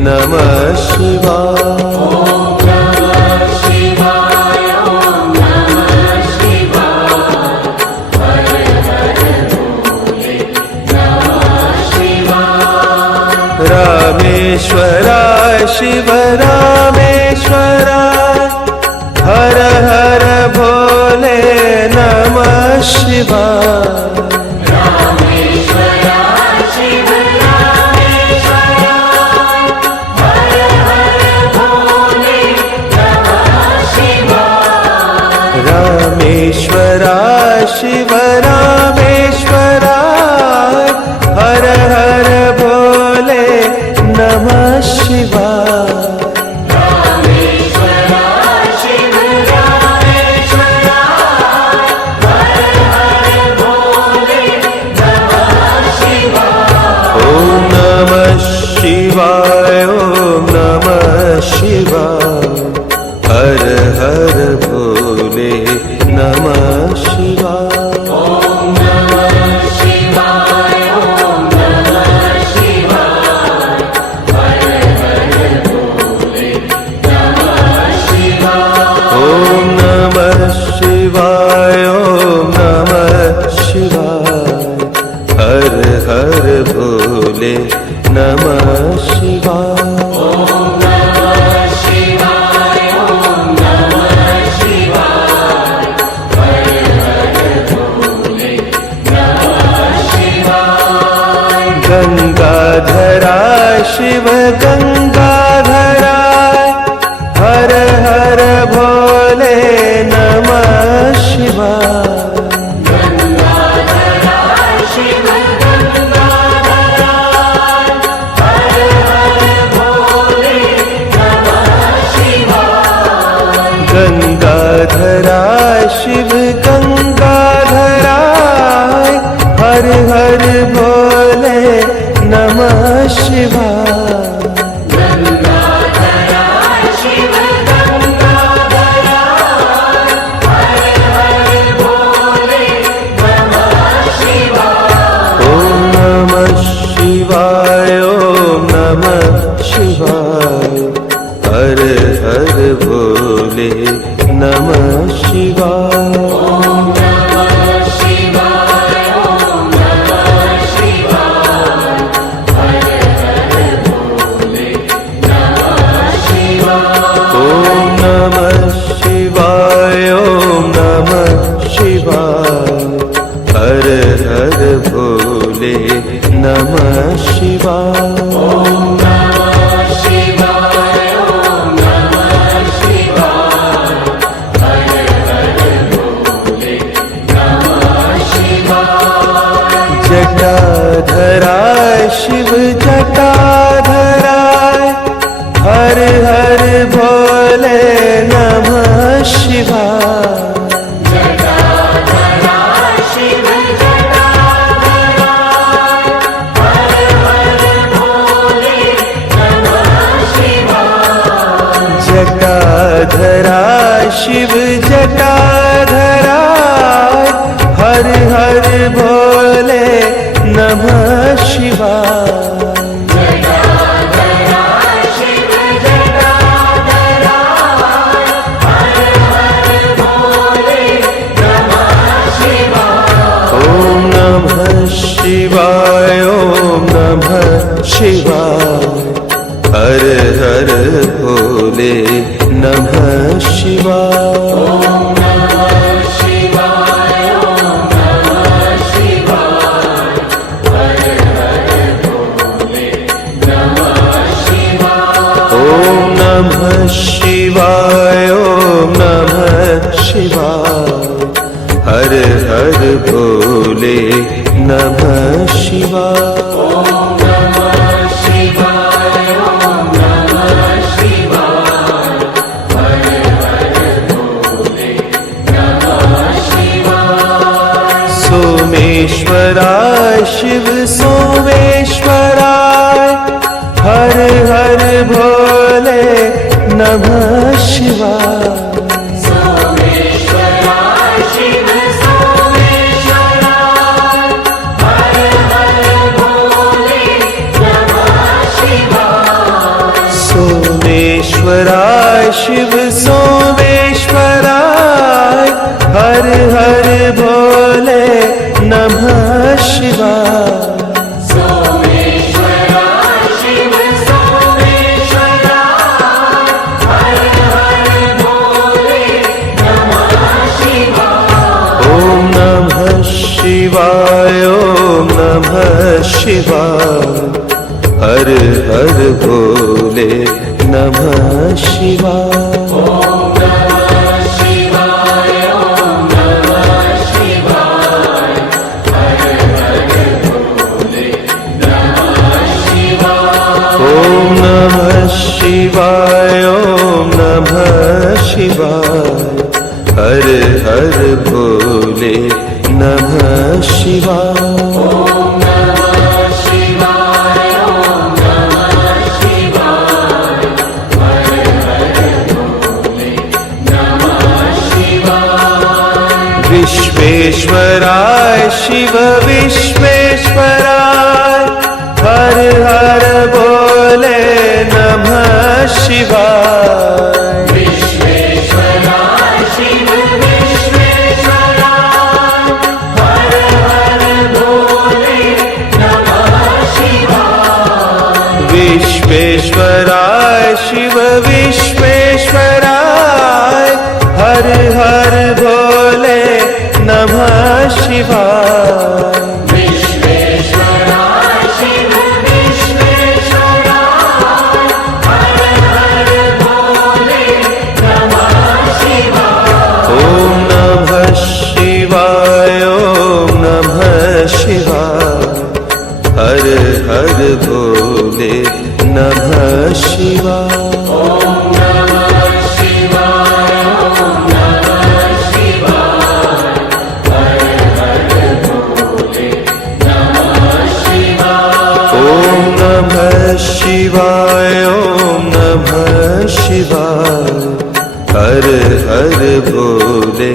नमः शिवाय। रामेश्वराय शिव रामेश्वराय, हर हर भोले नमः शिवाय। रामेश्वराय शिव रामेश्वराय, हर हर भोले नमः शिवाय। रामेश्वराय शिव रामेश्वराय, हर हर भोले नमः शिवाय। रामेश्वराय शिव रामेश्वराय, हर हर भोले नमः शिवाय। ओम नमः शिवाय, ओम नमः शिवाय, हर हर भोले नमः शिवाय। ओम नमः शिवाय, ओम नमः शिवाय, हर हर भोले नमः शिवाय। ओम नमः शिवाय, ओम नमः शिवाय, हर हर भोले नमः शिवाय। ओम नमः शिवाय, ओम नमः शिवाय, हर हर भोले नमः शिवाय। गंगाधराय शिव गंगाधराय, हर हर भोले नमः शिवाय। गंगाधराय शिव गंगाधराय, हर हर भोले नमः शिवाय। गंगाधराय शिव गंगाधराय, हर हर भोले नमः शिवाय। गंगाधराय शिव गंगाधराय, हर हर भोले नमः शिवाय। ओम नमः शिवाय, ओम नमः शिवाय, हर हर भोले नमः शिवाय। ओम नमः शिवाय, ओम नमः शिवाय, हर हर भोले नमः शिवाय। ओम नमः शिवाय, ओम नमः शिवाय, हर हर भोले नमः शिवाय। ओम नमः शिवाय, ओम नमः शिवाय, हर हर भोले नमः शिवाय। जटाधराय शिव जटाधराय, हर हर भोले नमः शिवाय। जटाधराय शिव जटाधराय, हर हर भोले नमः शिवाय। जटाधराय शिव जटाधराय, हर हर भोले नमः शिवाय। जटाधराय शिव जटाधराय, हर हर भोले नमः शिवाय। ओम नमः शिवाय, ओम नमः शिवाय, हर हर भोले नमः शिवाय। ओम नमः शिवाय, ओम नमः शिवाय, हर हर भोले नमः शिवाय। ओम नमः शिवाय, ओम नमः शिवाय, हर हर भोले नमः शिवाय। ओम नमः शिवाय, ओम नमः शिवाय, हर हर भोले नमः शिवाय। सोमेश्वराय शिव सोमेश्वराय, हर हर भोले नमः शिवाय। सोमेश्वराय शिव सोमेश्वराय, हर हर भोले सोमेश्वराय शिव सोमेश्वराय हर हर भोले नमः शिवाय सोमेश्वराय शिव सोमेश्वराय हर हर भोले नमः शिवाय ओम नमः शिवाय ओम नमः शिवाय हर हर भोले नमः शिवाय ओम नमः शिवाय ओम नमः शिवाय हर हर भोले नमः शिवाय ओम नमः शिवाय ओम नमः शिवाय हर हर भोले नमः शिवाय ओम नमः शिवाय ओम नमः शिवाय हर हर भोले नमः शिवाय विश्वेश्वराय शिव विश्वेश्वराय हर हर भोले नमः शिवाय विश्वेश्वराय शिव विश्वेश्वराय हर हर भोले नमः शिवाय विश्वेश्वराय शिव विश्वेश्वराय हर हर भोले नमः शिवाय विश्वेश्वराय शिव विश्वेश्वराय हर हर भोले नमः शिवाय ओम नमः शिवाय ओम नमः शिवाय हर हर भोले नमः शिवाय ओम नमः शिवाय ओम नमः शिवाय हर हर भोले नमः शिवाय ओम नमः शिवाय ओम नमः शिवाय हर हर भोले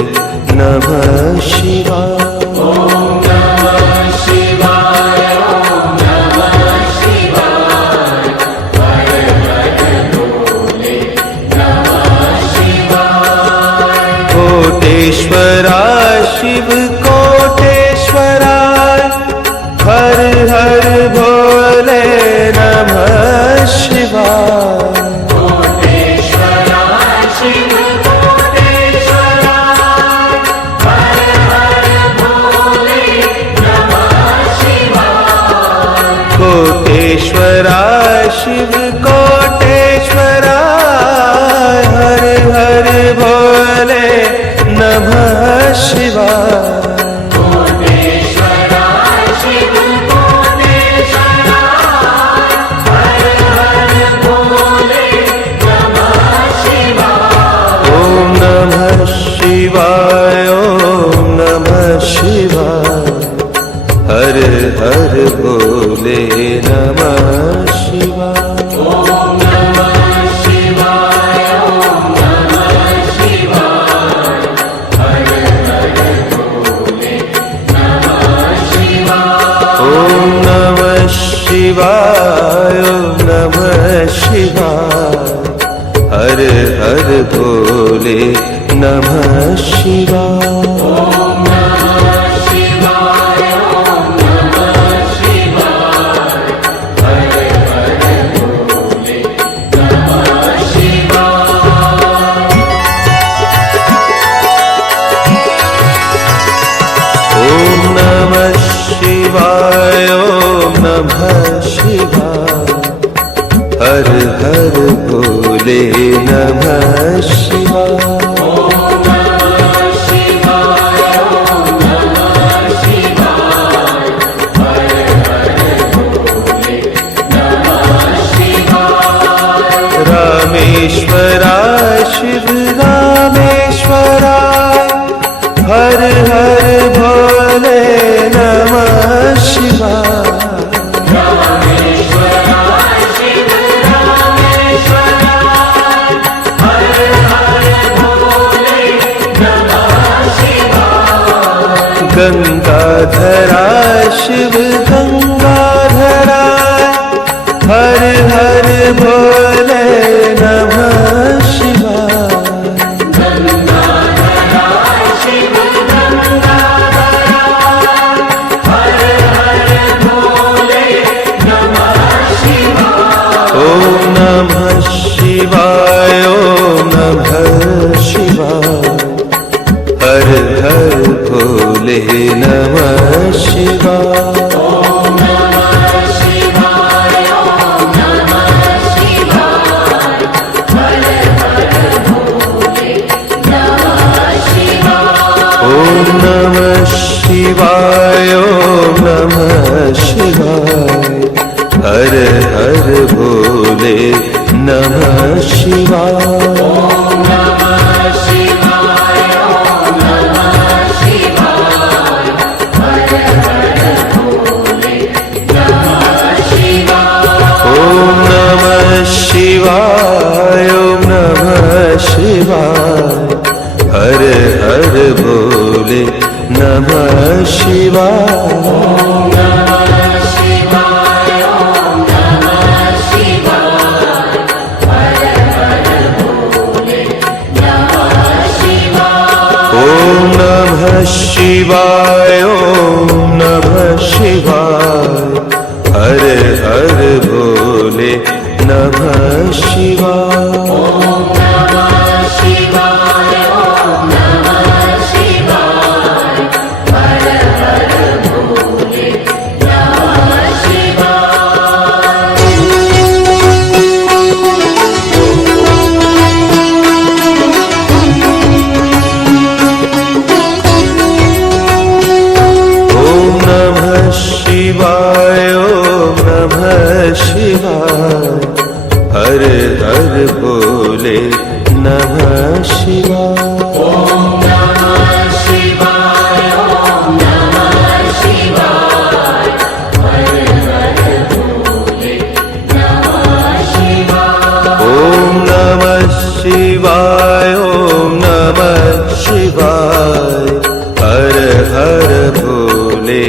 नमः शिवाय ओम नमः शिवाय ओम नमः शिवाय हर हर भोले नमः शिवाय कोटेश्वराय शिव कोटेश्वराय हर हर भोले नमः शिवाय कोटेश्वराय शिव कोटेश्वराय हर हर भोले नमः शिवाय कोटेश्वराय शिव कोटेश्वराय हर हर भोले नमः शिवाय कोटेश्वराय शिव कोटेश्वराय हर हर भोले नमः शिवाय ओम नमः शिवाय ओम नमः शिवाय हर हर भोले नमः शिवाय ओम नमः शिवाय ओम नमः शिवाय हर हर भोले नमः शिवाय ओम नमः शिवाय ओम नमः शिवाय हर हर भोले नमः शिवाय ओम नमः शिवाय ओम नमः शिवाय हर हर भोले नमः शिवाय ओम नमः शिवाय ओम नमः शिवाय हर हर भोले नमः शिवाय ओम नमः शिवाय ओम नमः शिवाय हर हर भोले नमः शिवाय रामेश्वराय शिव रामेश्वराय हर हर भोले नमः शिवाय रामेश्वराय शिव रामेश्वराय हर हर भोले नमः शिवाय गंगाधराय शिव गंगाधराय हर हर भोले नमः शिवाय। ॐ नमः शिवाय ॐ नमः शिवाय हर हर भोले नमः शिवाय। ॐ नमः शिवाय ॐ नमः शिवाय हर हर भोले नमः शिवाय। ॐ नमः शिवाय ॐ नमः शिवाय हर हर भोले नमः शिवाय। ॐ नमः शिवाय ॐ नमः शिवाय हर हर भोले नमः शिवाय। ॐ नमः शिवाय ॐ नमः शिवाय हर हर भोले नमः शिवाय। ॐ नमः शिवाय ॐ नमः शिवाय हर हर भोले नमः शिवाय। ॐ नमः शिवाय ॐ नमः शिवाय हर हर भोले नमः शिवाय। ॐ नमः शिवाय ॐ नमः शिवाय हर हर भोले नमः शिवाय। ॐ नमः शिवाय ॐ नमः शिवाय हर हर भोले नमः शिवाय। ॐ नमः शिवाय ॐ नमः शिवाय हर हर भोले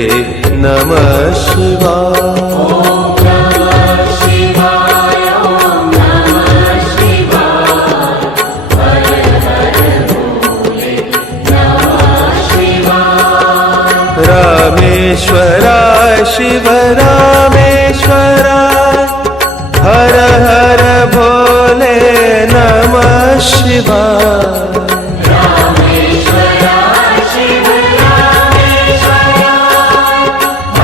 नमः शिवाय। ॐ नमः शिवाय ॐ नमः शिवाय हर हर भोले नमः शिवाय। रामेश्वराय शिव रामेश्वराय हर हर भोले नमः शिवाय। रामेश्वराय शिव रामेश्वराय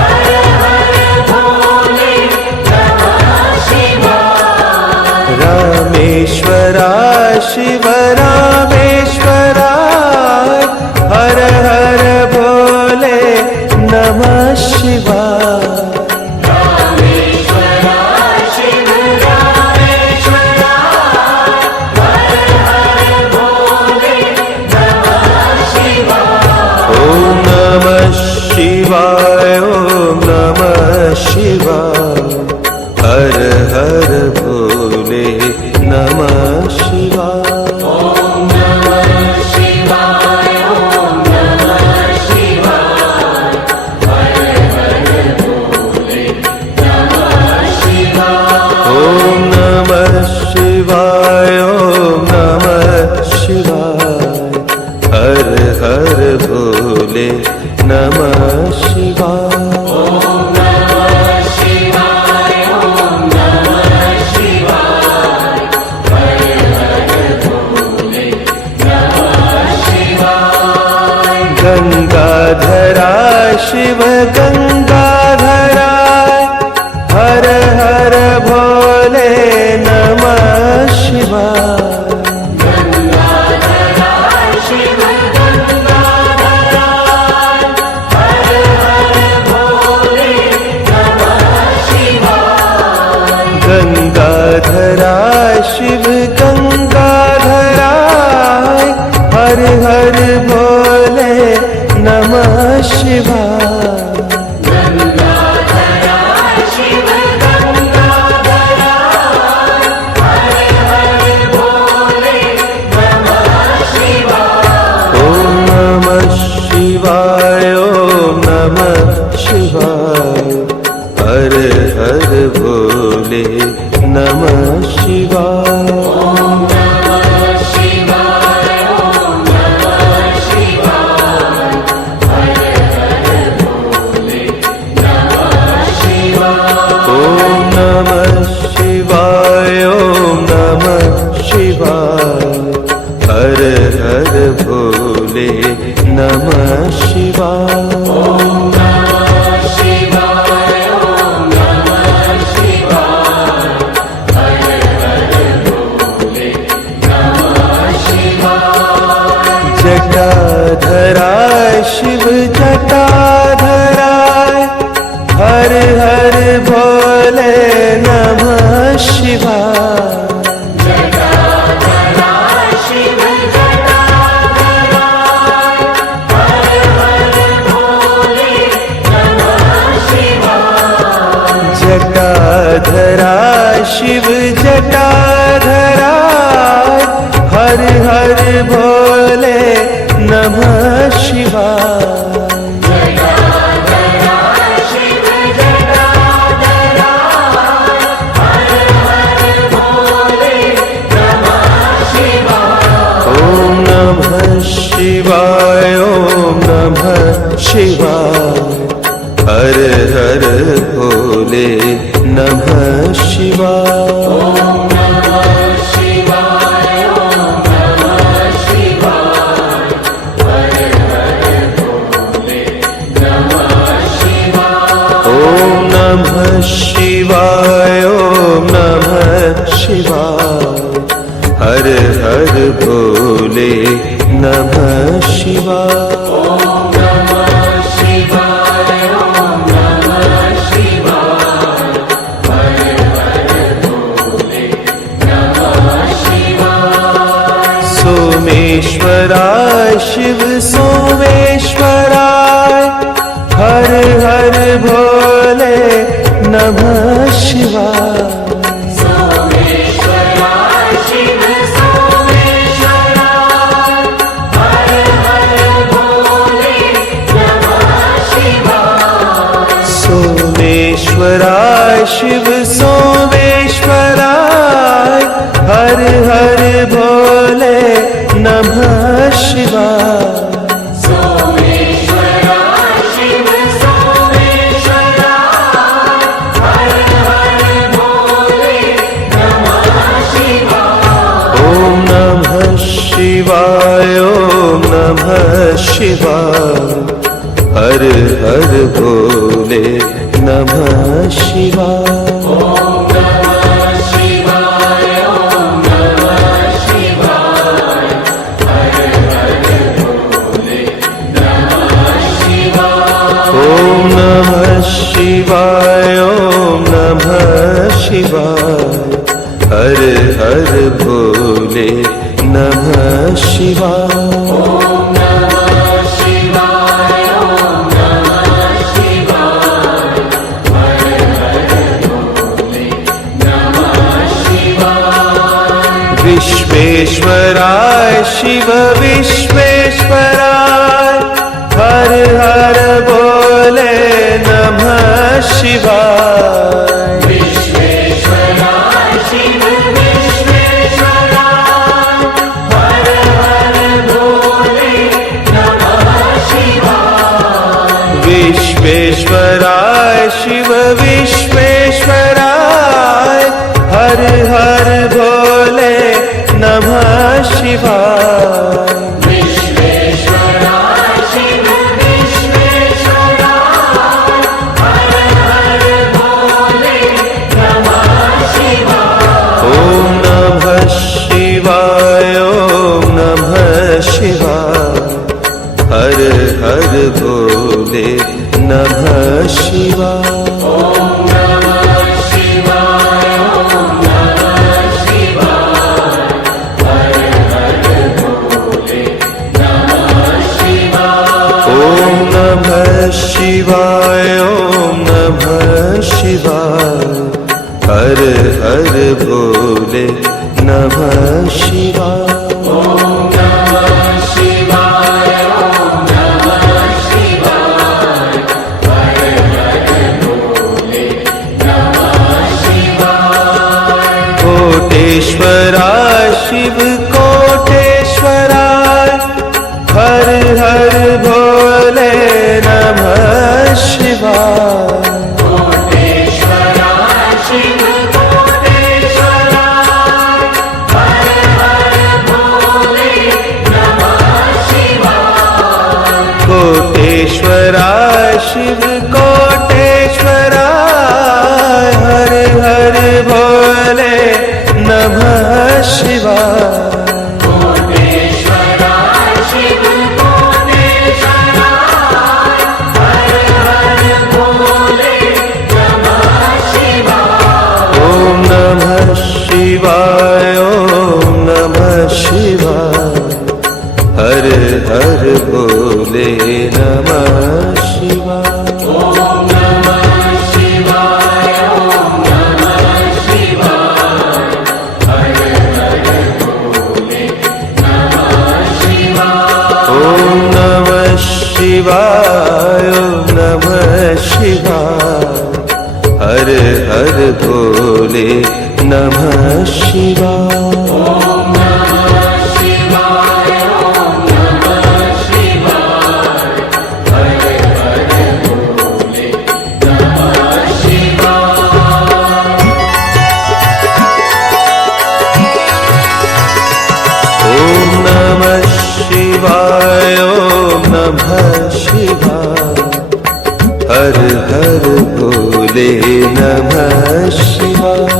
हर हर भोले नमः शिवाय। रामेश्वराय शिव रामेश्वराय हर हर भोले नमः शिवाय। रामेश्वराय शिव रामेश्वराय हर हर भोले नमः शिवाय। ॐ नमः शिवाय ॐ नमः शिवाय हर हर भोले नमः शिवाय। ॐ नमः शिवाय ॐ नमः शिवाय हर हर भोले नमः शिवाय। ॐ नमः शिवाय ॐ नमः शिवाय हर हर भोले नमः शिवाय। ॐ नमः शिवाय ॐ नमः शिवाय हर हर भोले नमः शिवाय। गंगाधराय शिव गंगाधराय हर हर भोले नमः शिवाय। गंगाधराय शिव गंगाधराय हर हर भोले नमः शिवाय। गंगाधराय शिव गंगाधराय हर हर भोले नमः शिवाय। गंगाधराय शिव गंगाधराय हर हर भोले नमः शिवाय। ॐ नमः शिवाय ॐ नमः शिवाय हर हर भोले नमः शिवाय। ॐ नमः शिवाय ॐ नमः शिवाय हर हर भोले नमः शिवाय। ॐ नमः शिवाय ॐ नमः शिवाय हर हर भोले नमः शिवाय। ॐ नमः शिव जटाधराय हर हर भोले नमः शिवाय ओम नमः शिवाय ओम नमः शिवाय हर हर भोले नमः शिवाय ओम नमः शिवाय ओम नमः शिवाय हर हर भोले नमः शिवाय सोमेश्वराय शिव सोमेश्वराय हर हर भोले नमः शिवाय सोमेश्वराय शिव सोमेश्वराय हर हर भोले नमः शिवाय ओम नमः शिवाय ओम नमः शिवाय हर हर भोले नमः शिवाय ओम नमः शिवाय ओम नमः शिवाय हर हर भोले नमः शिवाय विश्वेश्वराय शिव विश्वेश्वराय हर हर भोले नमः शिवाय विश्वेश्वराय शिव विश्वेश्वराय हर हर भोले नमः शिवाय ओम नमः शिवाय ओम नमः शिवाय हर हर भोले नमः शिवाय ओम नमः शिवाय ओम नमः शिवाय हर हर भोले नमः शिवाय कोटेश्वराय शिव कोटेश्वराय हर हर भोले नमः शिवाय कोटेश्वराय शिव कोटेश्वराय हर हर भोले नमः शिवाय ओम नमः शिवाय ओम नमः शिवाय हर हर भोले नमः शिवाय ओम नमः शिवाय ओम नमः शिवाय भोले नमः शिवाय। शिवाय ओम नमः शिवाय, हर हर भोले नमः शिवाय।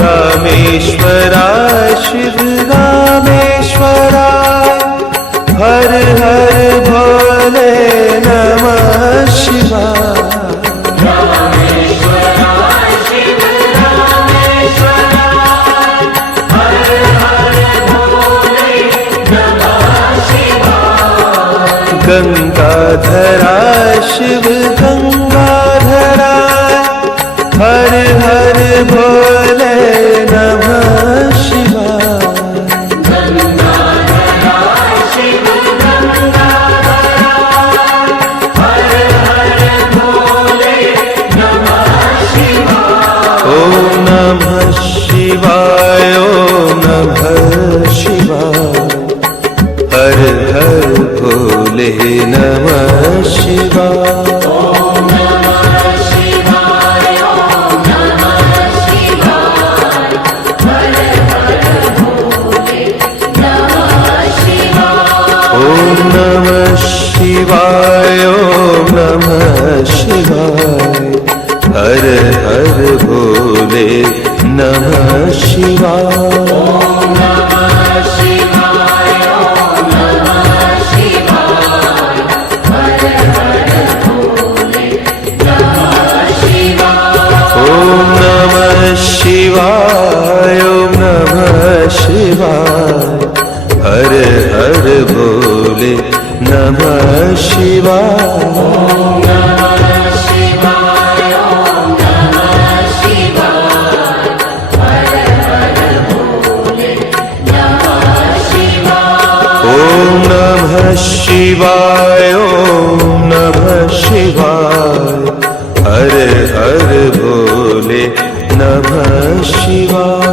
रामेश्वराय शिव रामेश्वराय, हर हर भोले नमः शिवाय। गंगाधराय शिव गंगाधराय, हर हर भोले नमः शिवाय। ओम नमः शिवाय ओम नमः शिवाय, हर हर भोले नमः शिवाय। ओम नमः शिवाय ओम नमः शिवाय, हर हर भोले नमः शिवाय। ओम नमः शिवाय ओम नमः शिवाय, हर हर भोले नमः शिवाय। ओम नमः शिवाय ओम नमः शिवाय, हर हर भोले नमः शिवाय।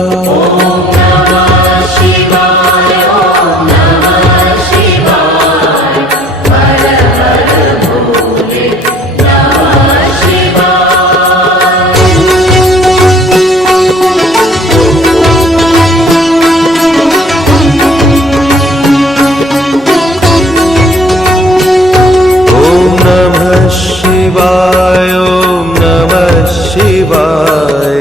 शिवाय ओम नमः शिवाय,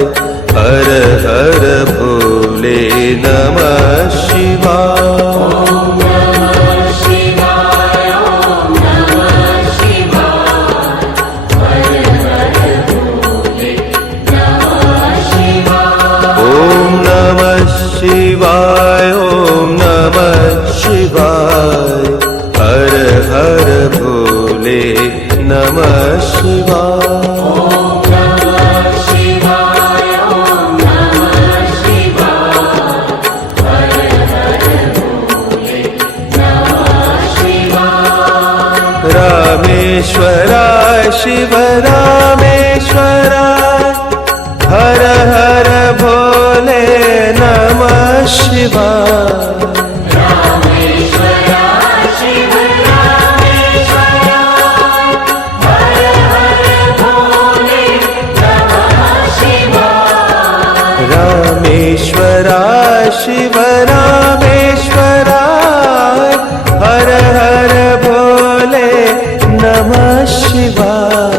हर हर भोले नमः शिवाय। ओम नमः शिवाय ओम नमः शिवाय, हर हर भोले नमः शिवाय। रामेश्वराय शिव रामेश्वराय, हर हर भोले नमः शिवाय। रामेश्वराय शिव रामेश्वराय, हर हर भोले नमः शिवाय।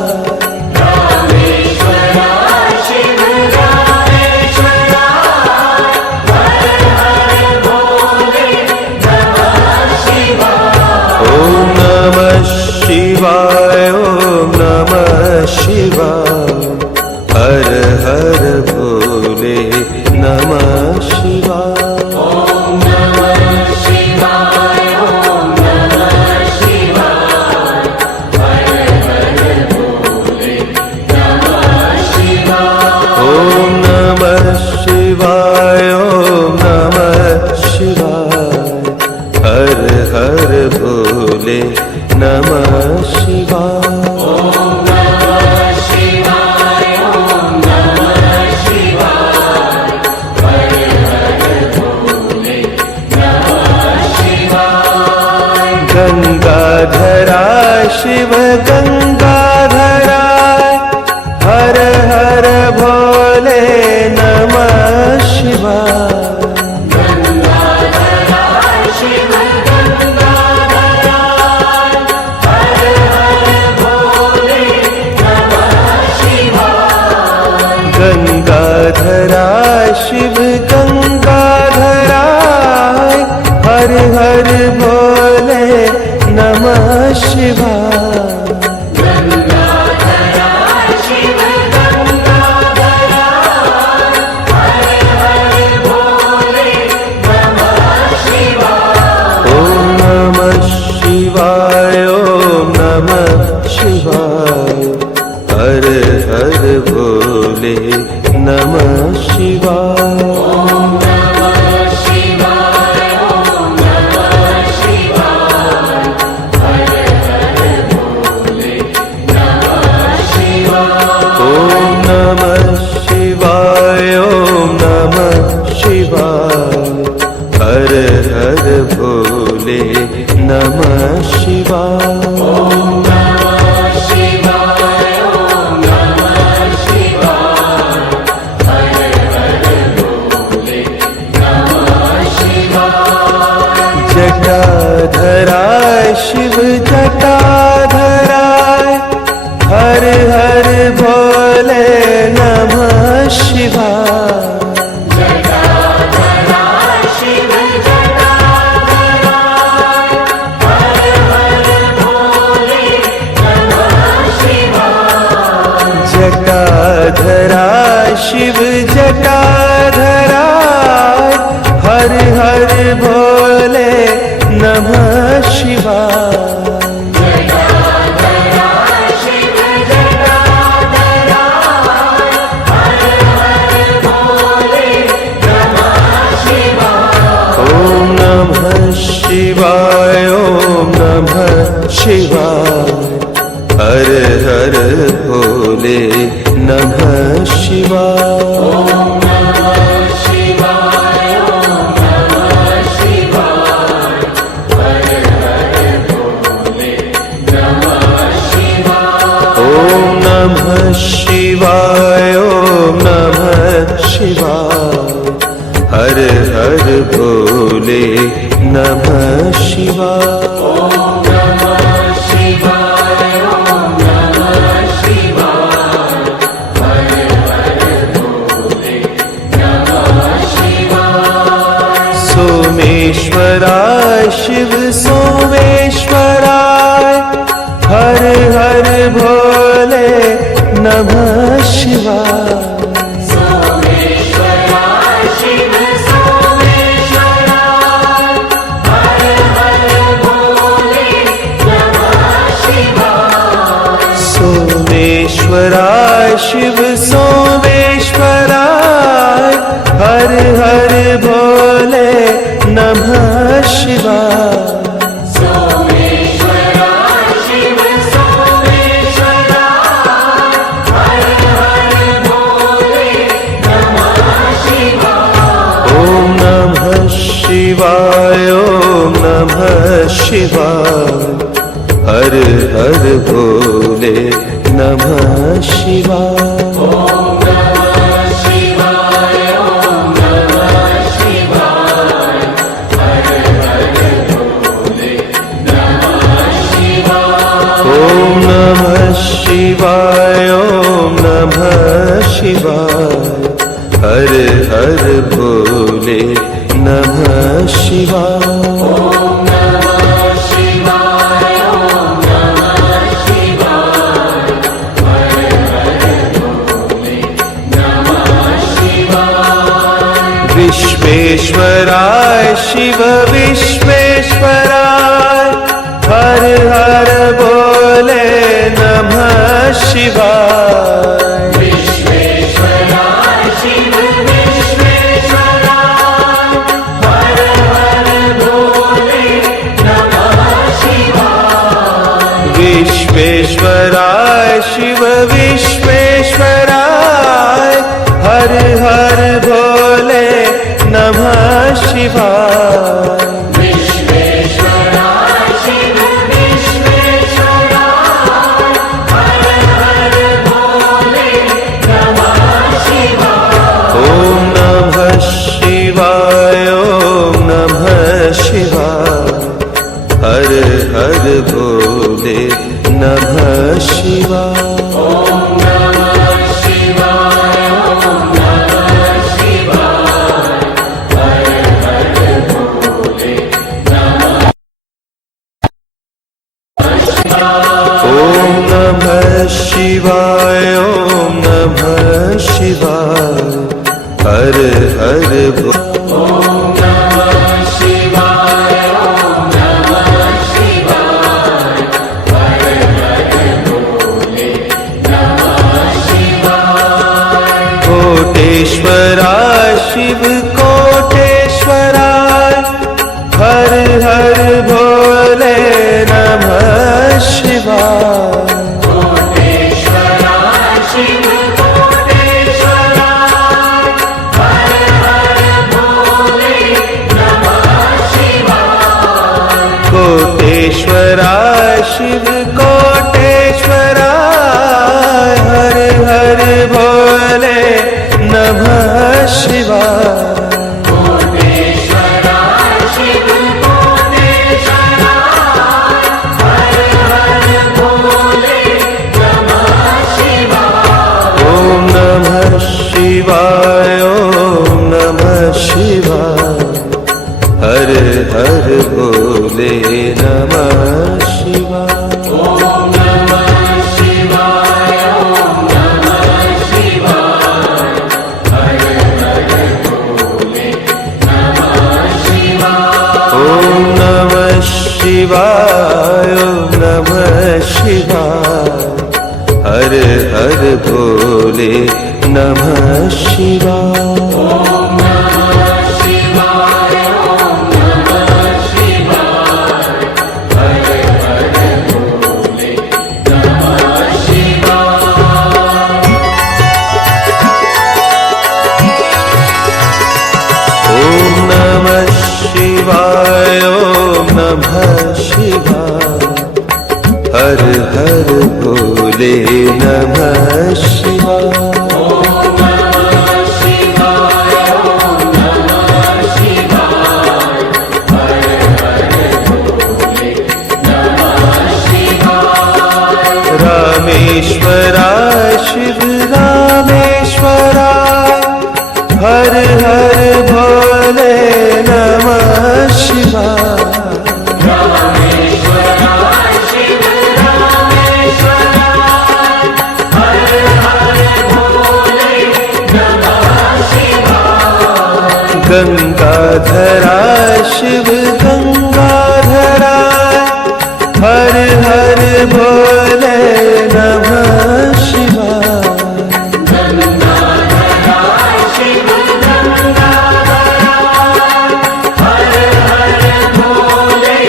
शिवाय हर हर भोले नमः शिवाय गंगाधरा शिव गंगाधरा हर हर भोले नमः शिवाय गंगाधरा शिव गंगाधरा हर हर भोले नमः शिवाय ओम नमः शिवाय ओम नमः शिवाय हर हर भोले नमः शिवाय ओम नमः शिवाय ओम नमः शिवाय हर हर भोले नमः शिवाय जटाधरा शिव जटाधरा हर हर भोले नमः शिवाय जटाधरा शिव जटाधरा हर हर भोले नमः शिवाय ओम नमः शिवाय ओम नमः शिवाय हर हर भोले नमः शिवाय ओम नमः शिवाय ओम नमः शिवाय हर हर भोले नमः शिवाय सोमेश्वराय शिव सोमेश्वराय हर हर भोले नमः शिवाय सोमेश्वराय शिव सोमेश्वराय हर हर भोले नमः शिवाय ओम नमः शिवाय ओम नमः शिवाय हर हर भोले नमः शिवाय ओम नमः शिवाय ओम नमः शिवाय हर हर भोले नमः शिवाय विश्वेश्वराय शिव विश्वेश्वराय हर हर भोले नमः शिवाय विश्वेश्वराय शिव विश्वेश्वराय हर हर सर्वेश्वराय शिव विश्वेश्वराय हर हर भोले नमः शिवाय विश्वेश्वराय शिव विश्वेश्वराय हर हर भोले नमः शिवाय ओम नमः शिवाय ओम नमः शिवाय हर हर भोले नमः शिवाय ओम नमः शिवाय ओम नमः शिवाय हर हर भोले नमः ओम नमः शिवाय ओम नमः शिवाय हर हर ओम नमः शिवाय ओम नमः शिवाय हर हर भोले नमः शिवाय कोटेश्वराय शिव कोटेश्वराय हर हर भोले नमः शिवाय कोटेश्वराय शिव कोटेश्वराय हर हर भोले नमः शिवाय कोटेश्वराय शिव कोटेश्वराय हर हर भोले नमः शिवाय कोटेश्वराय शिव कोटेश्वराय हर हर भोले नमः शिवाय ओम नमः शिवाय ओम नमः शिवाय हर हर भोले नमः शिवाय ओम नमः शिवाय ओम नमः शिवाय हर हर भोले नमः शिवाय ओम नमः शिवाय ओम नमः शिवाय हर हर भोले नमः शिवाय ओम नमः शिवाय ओम नमः शिवाय हर हर भोले नमः शिवाय ओम नमः शिवाय ओम नमः शिवाय हर हर भोले नमः शिवाय ओम नमः शिवाय ओम नमः शिवाय हर हर भोले नमः शिवाय रामेश्वराय शिव रामेश्वराय हर हर भोले नमः शिवाय रामेश्वराय शिव रामेश्वराय हर हर भोले नमः शिवाय गंगाधराय शिव गंगाधराय हर हर भोले नमः शिवाय गंगाधराय शिव गंगाधराय हर हर भोले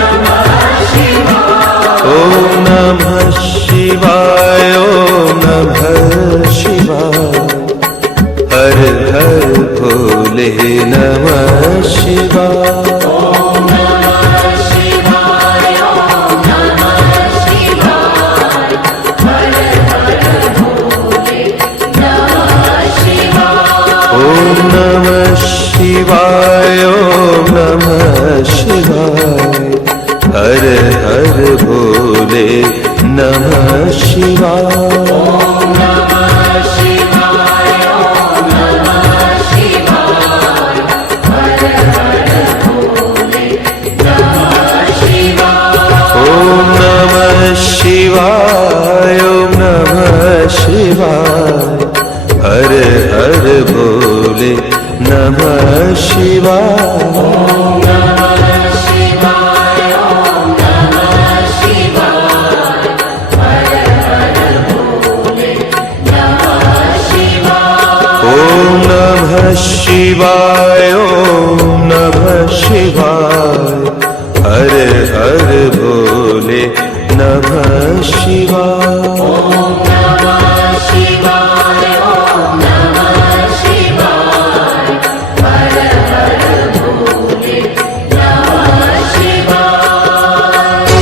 नमः शिवाय ओम नमः शिवाय ओम नमः शिवाय हर हर भोले नमः शिवाय ओम नमः शिवाय ओम नमः शिवाय हर हर भोले नमः शिवाय ओम नमः शिवाय ओम नमः शिवाय हर हर भोले नमः शिवाय ओम नमः शिवाय ओम नमः शिवाय हर हर भोले नमः शिवाय ओम नमः शिवाय ओम नमः शिवाय हर हर भोले नमः शिवाय ओम नमः शिवाय ओम नमः शिवाय हर हर भोले नमः शिवाय ओम नमः शिवाय ओम नमः शिवाय हर हर भोले नमः नमः शिवाय। ॐ नमः शिवाय ॐ नमः शिवाय हर हर भोले नमः शिवाय।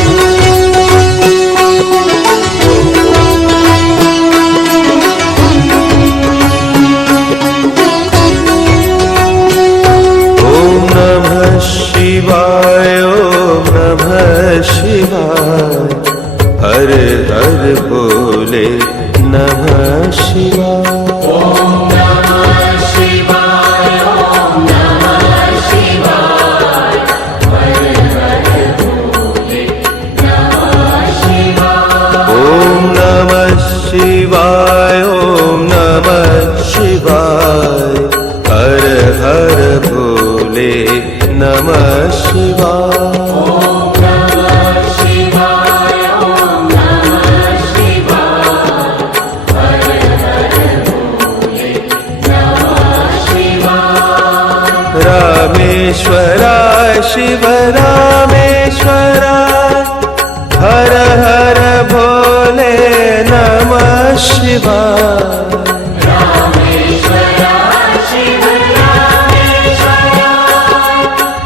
ॐ नमः शिवाय ॐ नमः शिवाय हर हर भोले नमः शिवाय। ॐ नमः शिवाय ॐ नमः शिवाय हर हर भोले नमः शिवाय। ॐ नमः शिवाय ॐ नमः शिवाय हर हर भोले नमः शिवाय। ॐ नमः शिवाय ॐ नमः शिवाय हर हर भोले नमः शिवाय। रामेश्वराय शिव रामेश्वराय हर हर भोले नमः शिवाय। रामेश्वराय शिव रामेश्वराय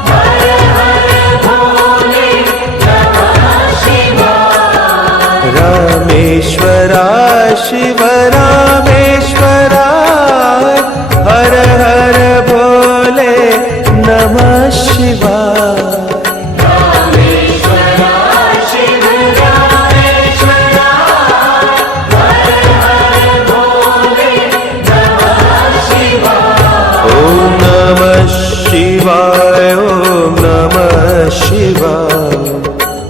हर हर भोले नमः शिवाय। रामेश्वराय शिव रामेश्वराय हर हर भोले नमः शिवाय। रामेश्वराय शिव रामेश्वराय हर हर भोले नमः शिवाय। ॐ नमः शिवाय ॐ नमः शिवाय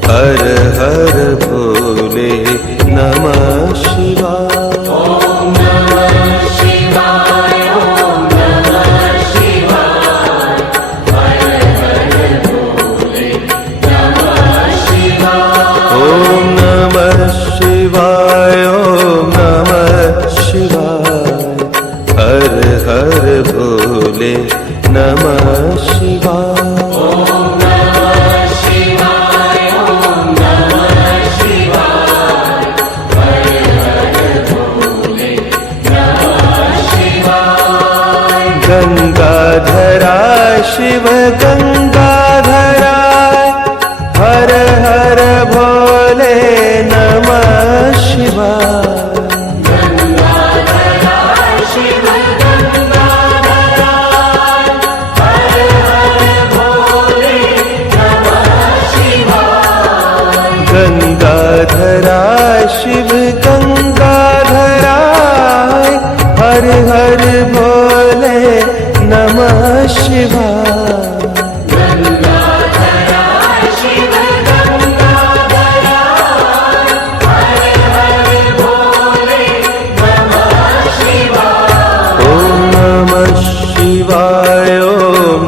हर हर भोले नमः शिवाय। ॐ नमः शिवाय ॐ नमः शिवाय हर हर भोले नमः शिवाय। ॐ नमः शिवाय ॐ नमः शिवाय हर हर भोले नमः शिवाय। ॐ नमः शिवाय ॐ नमः शिवाय हर हर भोले नमः शिवाय। गंगाधराय शिव गंगाधराय हर हर भोले नमः शिवाय। गंगाधराय शिव गंगाधराय हर हर भोले नमः शिवाय। गंगाधराय शिव गंगाधराय हर हर भोले नमः शिवाय। गंगाधराय शिव गंगाधराय हर हर भोले नमः शिवाय। ॐ नमः शिवाय ॐ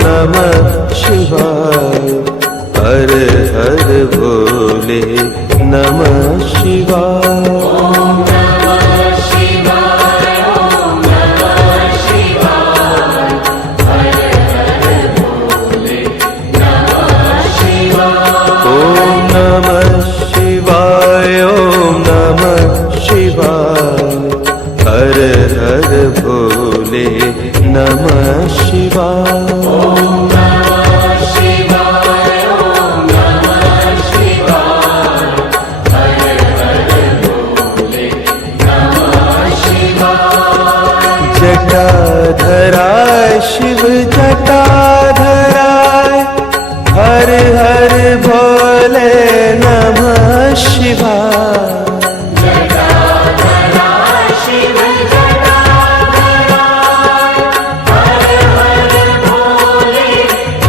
नमः शिवाय हर हर भोले नमः शिवाय। ॐ नमः शिवाय ॐ नमः शिवाय हर हर भोले नमः शिवाय। ॐ नमः शिवाय ॐ नमः शिवाय हर हर भोले नमः शिवाय। ॐ नमः शिवाय ॐ नमः शिवाय हर हर भोले नमः शिवाय। जटाधराय शिव जटाधराय हर हर भोले नमः शिवाय। जटाधराय शिव जटाधराय हर हर भोले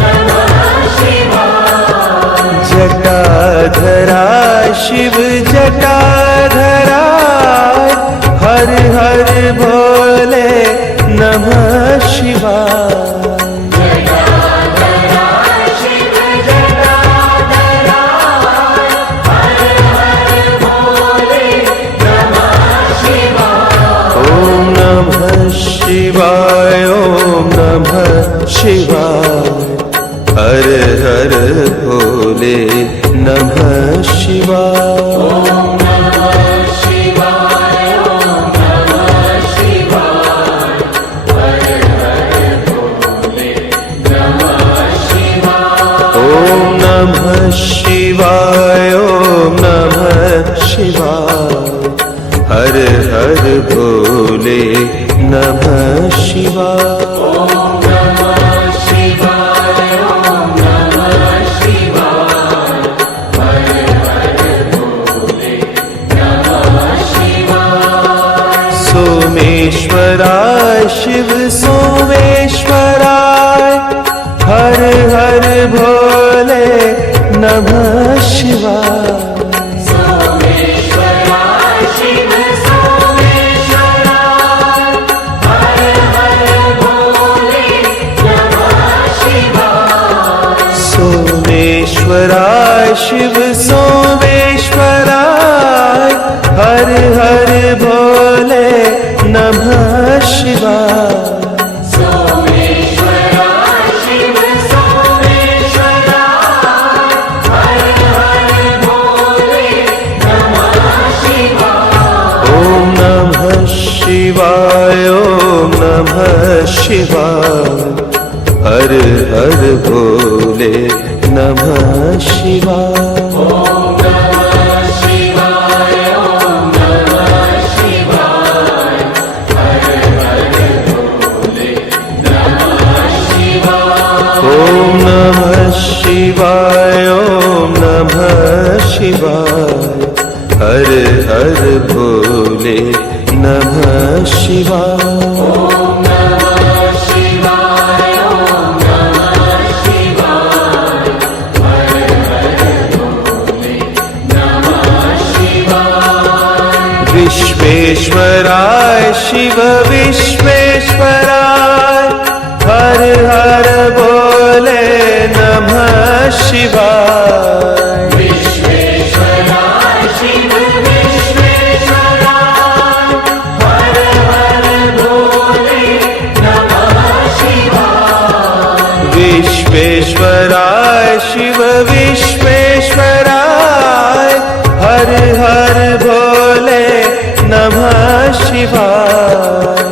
नमः शिवाय। जटाधराय शिव जटाधराय हर हर भोले नमः शिवाय। जटाधराय शिव जटाधराय हर हर भोले नमः शिवाय। ॐ नमः शिवाय ॐ नमः शिवाय हर हर भोले नमः शिवाय। ॐ नमः शिवाय ॐ नमः शिवाय हर हर भोले नमः शिवाय सोमेश्वराय शिव सोमेश्वराय हर हर भोले नमः शिवाय सोमेश्वराय शिव सोमेश्वराय हर हर भोले नमः शिवाय ॐ नमः शिवाय ॐ नमः शिवाय हर हर भोले नमः शिवाय ॐ नमः शिवाय ॐ नमः शिवाय हर हर भोले नमः शिवाय विश्वेश्वराय शिव विश्वेश्वराय हर हर भोले नमः शिवाय विश्वेश्वराय शिव विश्वेश्वराय हर हर भोले नमः शिवाय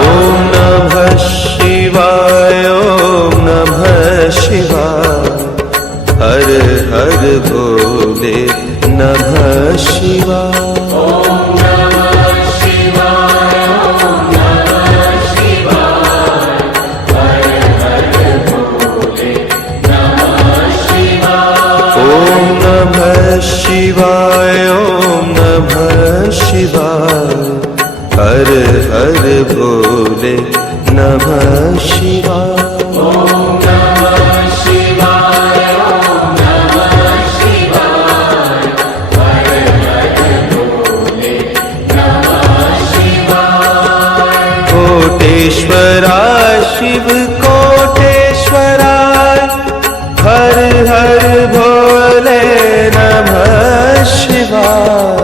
ॐ नमः शिवाय ॐ नमः शिवाय हर हर भोले नमः शिवाय ॐ नमः शिवाय ॐ नमः शिवाय हर हर भोले नमः शिवाय कोटेश्वराय शिव कोटेश्वराय हर हर भोले नमः शिवाय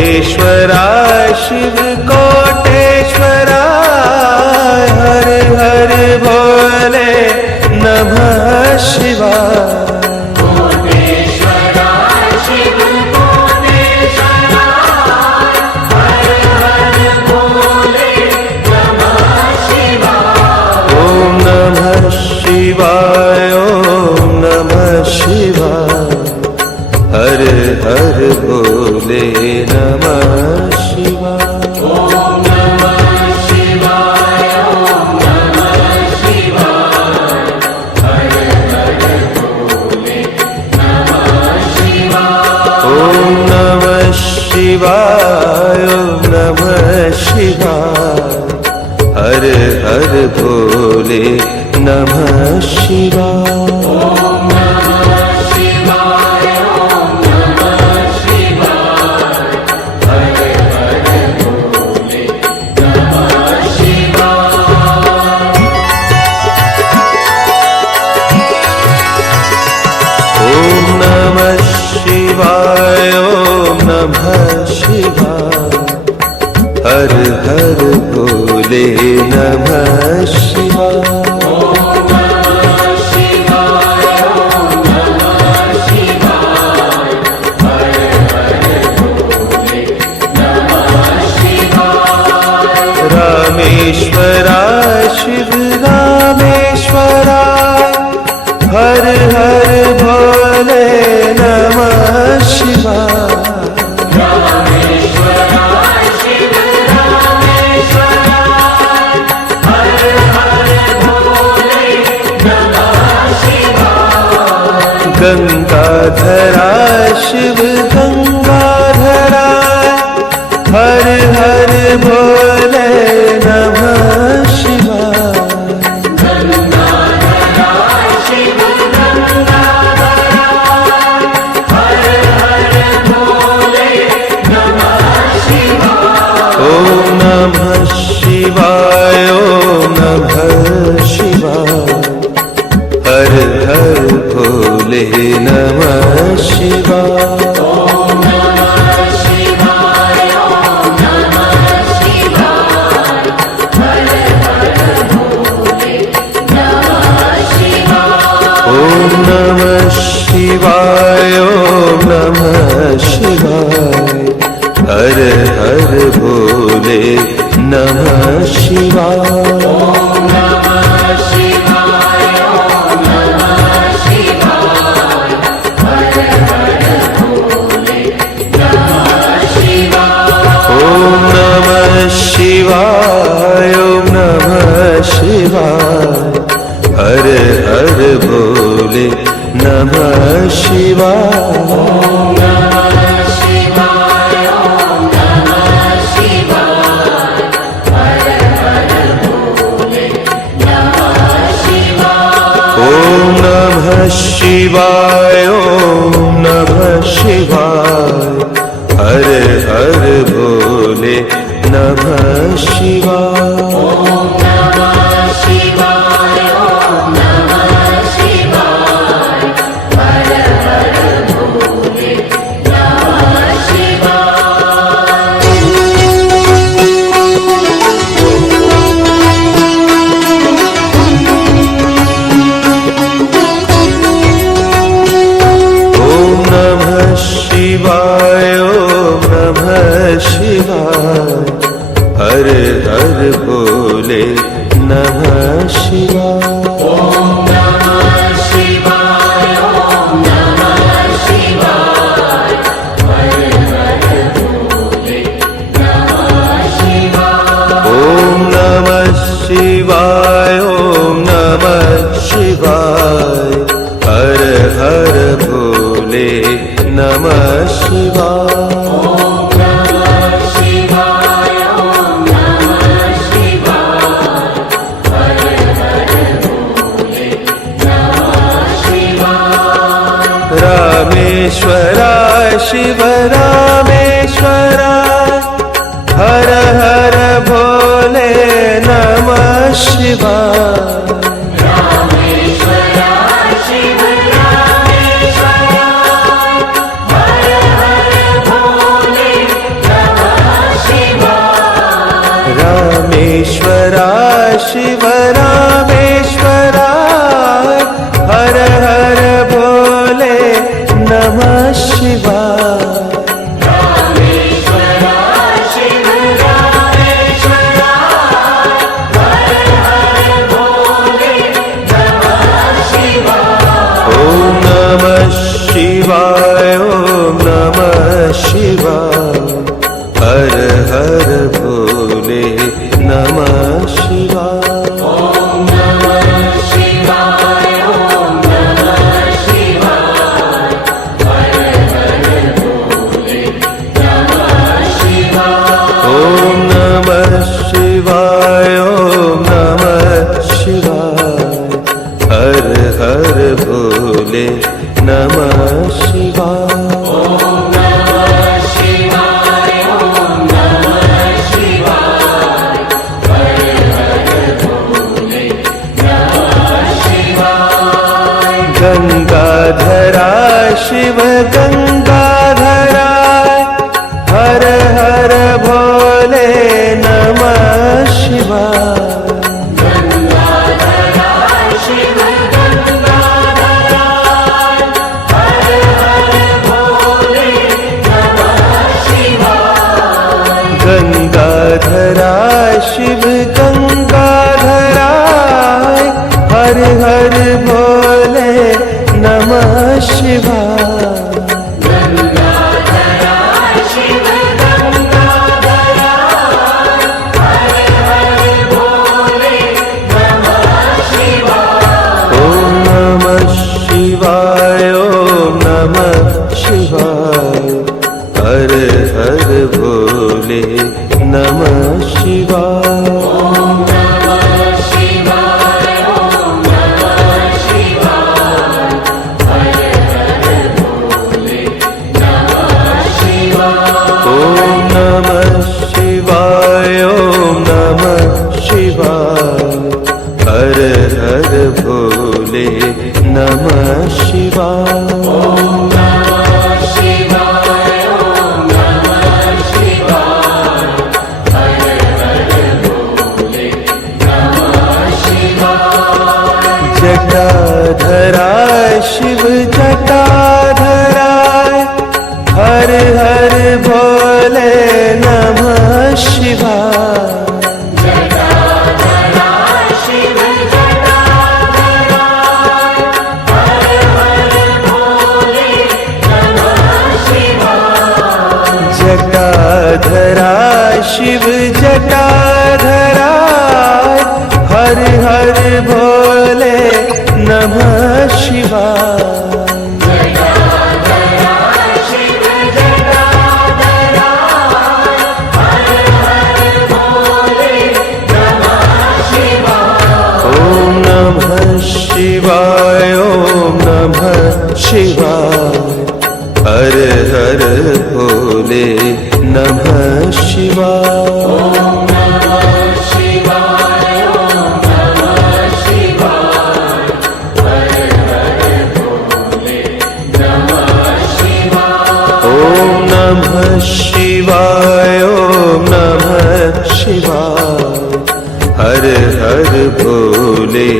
कोटेश्वराय शिव कोटेश्वराय हर हर भोले नमः शिवाय ॐ नमः शिवाय ॐ नमः शिवाय हर हर भोले नमः शिवाय ॐ नमः शिवाय ॐ नमः शिवाय हर हर भोले नमः शिवाय हर हर भोले भोले नमः शिवाय। रामेश्वराय शिव रामेश्वराय हर हर भोले नमः शिवाय। गंगाधराय शिव गंगाधराय हर हर भोले नमः शिवाय। ओम नमः शिवाय ओम नमः शिवाय हर हर भोले नमः शिवाय। ओम नमः शिवाय ओम नमः शिवाय हर हर भोले नमः शिवाय। ओम नमः शिवाय ओम नमः शिवाय हर हर भोले नमः शिवाय। ओम नमः शिवाय ओम नमः शिवाय हर हर भोले नमः शिवाय। शिवाय ओम नमः शिवाय हर हर भोले नमः शिवाय। ओम नमः शिवाय ओम नमः शिवाय हर हर भोले नमः शिवाय। रामेश्वराय शिव रामेश्वराय हर हर भोले नमः शिवाय। रामेश्वराय शिव रामेश्वराय हर हर भोले नमः शिवाय। ओम नमः शिवाय ओम नमः शिवाय हर हर भोले नमः शिवाय। ओम नमः शिवाय ओम नमः शिवाय हर हर भोले नमः शिवाय। गंगाधराय शिव गंगाधराय हर हर भोले नमः शिवाय। हर भोले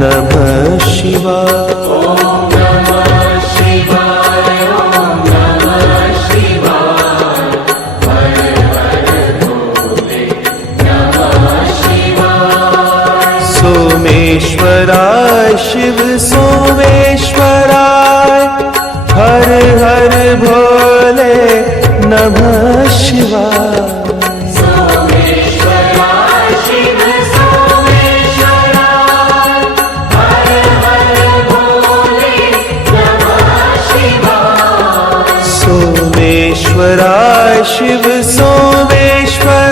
नमः शिवाय। ॐ नमः शिवाय ॐ नमः शिवाय हर हर भोले नमः शिवाय। सोमेश्वराय शिव सोमेश्वराय हर हर भोले नमः शिवाय। सोमेश्वराय शिव सोमेश्वराय हर हर भोले नमः शिवाय। सोमेश्वराय शिव सोमेश्वराय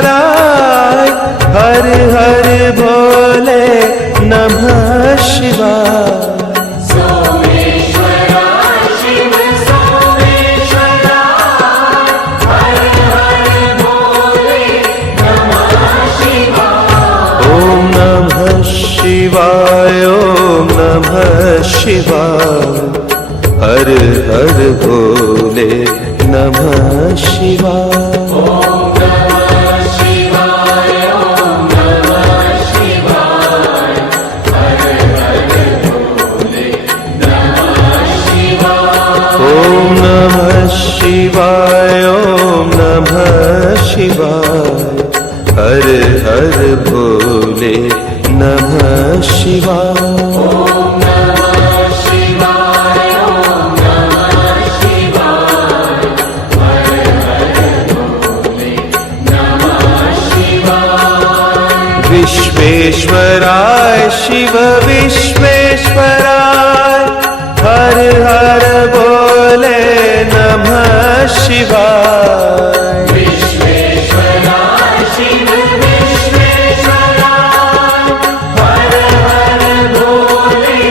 हर हर भोले नमः शिवाय। सोमेश्वराय शिव सोमेश्वराय हर हर भोले नमः शिवाय। ॐ नमः शिवाय ॐ नमः शिवाय हर हर भोले नमः शिवाय। ॐ नमः शिवाय ॐ नमः शिवाय हर हर भोले नमः शिवाय। ॐ नमः शिवाय ॐ नमः शिवाय हर हर भोले नमः शिवाय। ॐ नमः शिवाय ॐ नमः शिवाय हर हर भोले नमः शिवाय। विश्वेश्वराय शिव विश्वेश्वराय हर हर भोले नमः शिवाय। विश्वेश्वराय शिव विश्वेश्वराय हर हर भोले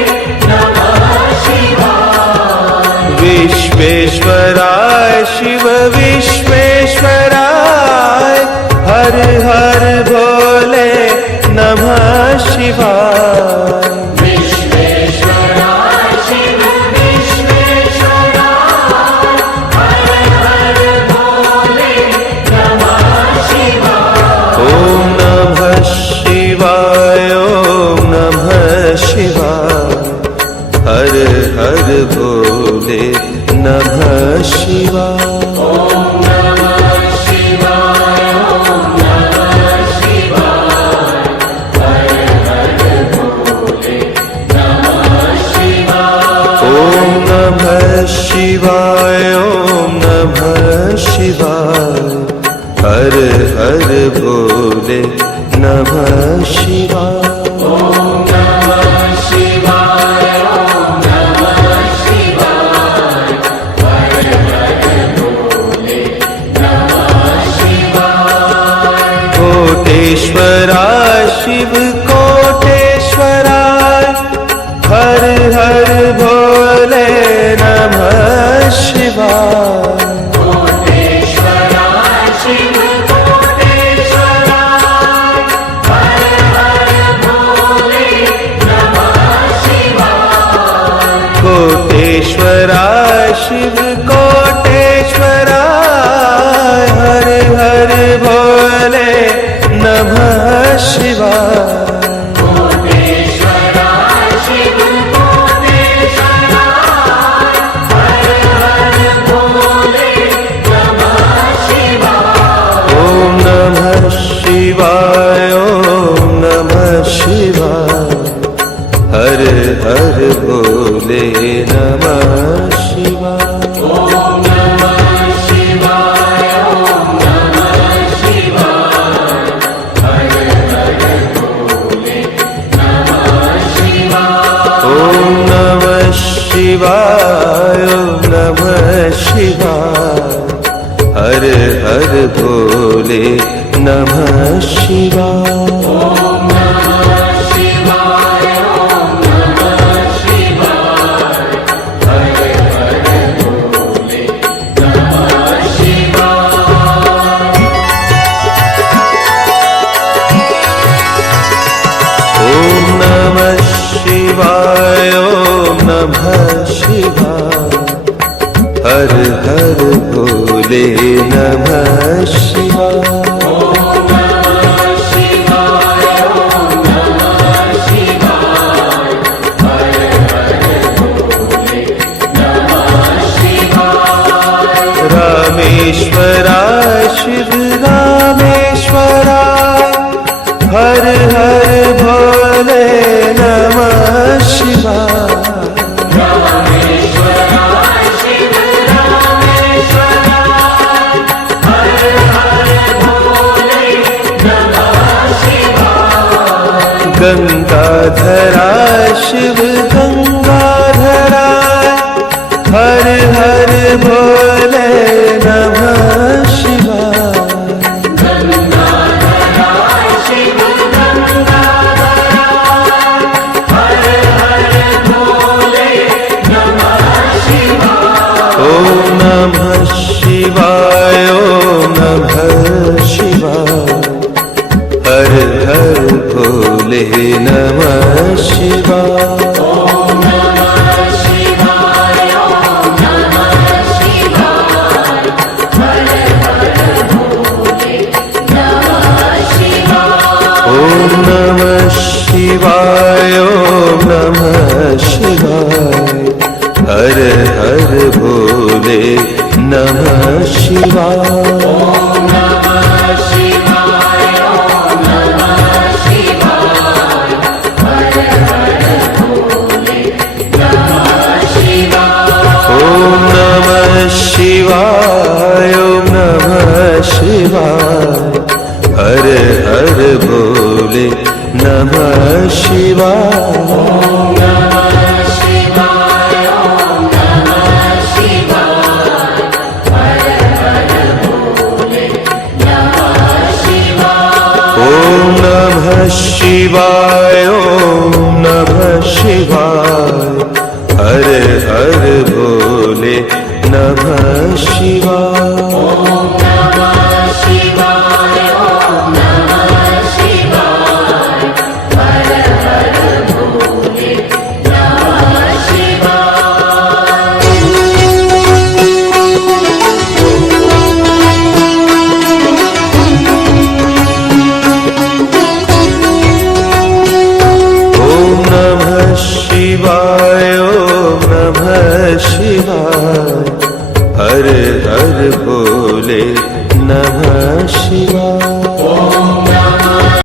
नमः शिवाय। विश्वेश्वराय शिव विश्वेश्वराय हर हर भोले नमः शिवाय। विश्वेश्वराय शिव विश्वेश्वराय हर हर भोले नमः शिवाय। ॐ नमः शिवाय ॐ नमः शिवाय हर हर भोले नमः शिवाय। ॐ नमः शिवाय ॐ नमः शिवाय हर हर भोले नमः शिवाय। ॐ नमः शिवाय ॐ नमः शिवाय हर हर भोले नमः शिवाय। ॐ नमः शिवाय ॐ नमः शिवाय हर हर भोले नमः शिवाय। कोटेश्वराय शिव कोटेश्वराय हर हर भोले नमः शिवाय। कोटेश्वराय शिव कोटेश्वराय हर हर भोले नमः शिवाय। कोटेश्वराय शिव कोटेश्वराय हर हर भोले नमः शिवाय। कोटेश्वराय शिव कोटेश्वराय हर हर भोले नमः शिवाय। ॐ नमः शिवाय ॐ नमः शिवाय हर हर भोले नमः शिवाय। ॐ नमः शिवाय ॐ नमः शिवाय हर हर भोले नमः शिवाय। ॐ नमः शिवाय ॐ नमः शिवाय हर हर भोले नमः शिवाय। ॐ नमः शिवाय ॐ नमः शिवाय हर हर भोले नमः शिवाय। ॐ नमः शिवाय ॐ नमः शिवाय हर हर भोले नमः शिवाय। ॐ नमः शिवाय ॐ हर भोले नमः शिवाय। रामेश्वराय शिव रामेश्वराय हर हर भोले नमः शिवाय। गंगाधराय शिव गंगाधराय हर हर भोले नमः शिवाय। गंगाधराय शिव गंगाधराय हर हर भोले नमः शिवाय। ओम नमः शिवाय ओम नमः शिवाय हर हर भोले नमः शिवाय। ओम नमः शिवाय ओम नमः शिवाय हर हर भोले नमः शिवाय। ओम नमः शिवाय ओम नमः शिवाय हर हर भोले नमः शिवाय। ओम नमः शिवाय ओम नमः शिवाय हर हर भोले नमः शिवाय। ओम नमः शिवाय ओम नमः शिवाय हर हर भोले नमः शिवाय। ओम नमः शिवाय ओम नमः शिवाय हर हर भोले नमः शिवाय। ओम नमः शिवाय ओम नमः शिवाय हर हर भोले नमः शिवाय।